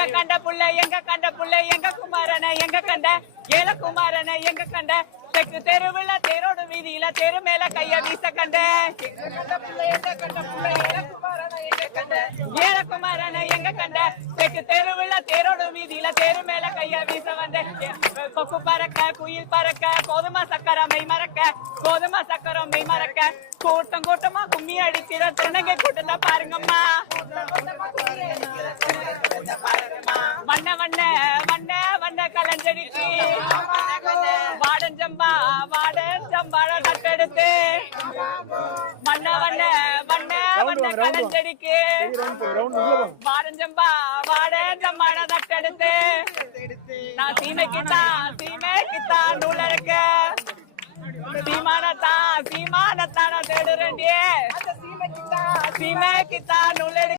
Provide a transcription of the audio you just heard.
எங்க கண்ட புள்ள எங்க கண்ட புள்ள எங்க குமாரன எங்க கண்ட ஏல குமாரன எங்க கண்ட தெற்கு தெருவுல தேரோடு வீதியில தெரு மேல கைய வீச கண்ட ஏல குமாரன எங்க கண்ட தெற்கு தெருவுல தேரோடு வீதியில தெரு மேல கைய வீச வந்த கொக்கு பறக்க குயில் பறக்க கோதுமை சக்கரம் மெய் மறக்க கோதுமை சக்கரம் மெய் மறக்க கூட்டம் கூட்டமா கும்மி அடிக்கிற திருநங்கை கூட்டத்தை பாருங்கம்மா வண்ண வண்ண வண்ண வண்ண கலஞ்சடிச்சு வாடஞ்சம்பா வாடஞ்சம்பாட தட்டெடுத்து வண்ண வண்ண வண்ண வண்ண கலஞ்சடிக்கு வாடஞ்சம்பா வாடஞ்சம்பாட தட்டெடுத்து நான் சீமைக்குத்தான் நூல் எடுக்க சீமானத்தான் நான் தேடுறேன் சீமைக்குத்தான் நூல் எடுக்க